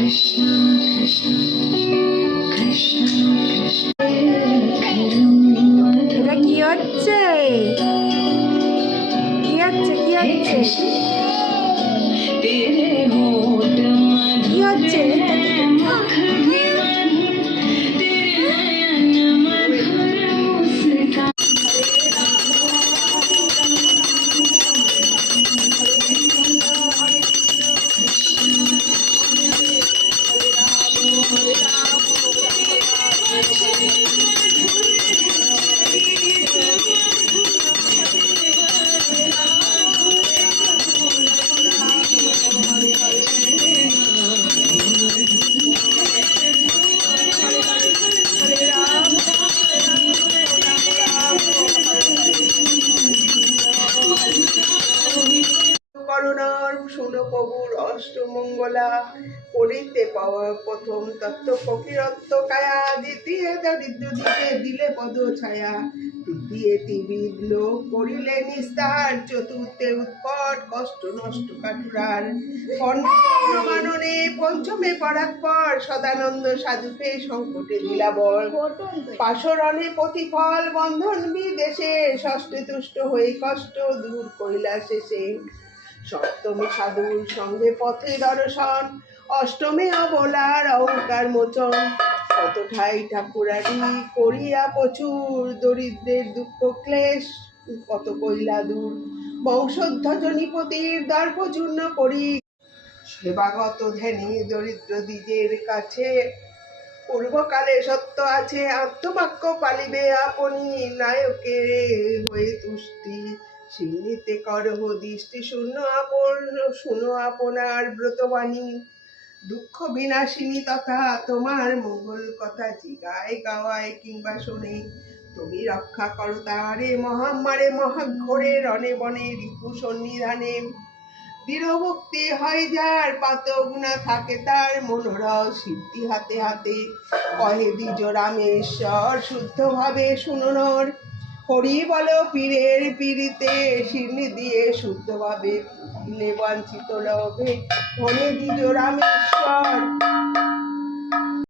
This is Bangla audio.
এটা কি হচ্ছে? কি হচ্ছে? কি হচ্ছে? কি হচ্ছে? করুণার শুনো প্রভুর অষ্টমঙ্গলা করিতে পাওয়া প্রথম তত্ত্ব ফকিরত্ব কায়া, দ্বিতীয় দারিদ্র দিকে দিলে পদ ছায়া, তৃতীয় ত্রিবিধ লোক করিলে নিস্তার, চতুর্থে উৎকট কষ্ট নষ্ট কাটুরার, মাননে পঞ্চমে পরাৎপর, সদানন্দ সাধুকে সংকটে দিলাবর, পাশরণে প্রতিফল বন্ধন বিদেশে, ষষ্ঠে তুষ্ট হয়ে কষ্ট দূর করিলা শেষে, সপ্তমী সাধুর সঙ্গে পথে দর্শন, অষ্টমে অবলার অহংকার মোচন, কত ঠাই ঠাকুরানি করিয়া প্রচুর, দরিদ্রের দুঃখ ক্লেশ কত কইলা দূর, বংশধ্বজ নিপতির দর্প চূর্ণ করি, সেবাগত ধ্যানী দরিদ্র দ্বিজের কাছে, পূর্বকালে সত্য আছে আত্মবাক্য পালিবে আপনি, নায়কের হয়ে তুষ্টি সিন্নিতে করহ দৃষ্টি শূন্য আপন, শুনো আপনার ব্রতবাণী, দুঃখ বিনাশিনী তথা তোমার মঙ্গল কথা, জিগায় গাওয়ায় কিংবা শোনে, তুমি রক্ষা করো তারে মহামারে মহাঘোরে, রণে বনে রিপু সন্নিধানে, দৃঢ়ভক্তি হয় যার পাতক না থাকে তার, মনোরথ সিদ্ধি হাতে হাতে, কহে দ্বিজ রামেশ্বর শুদ্ধ ভাবে শুননর, হরি বল পীরের পীড়িতে সিন্নি দিয়ে শুদ্ধ ভাবে, বাঞ্ছিত রবে ধনে দ্বিজ রামেশ্বর।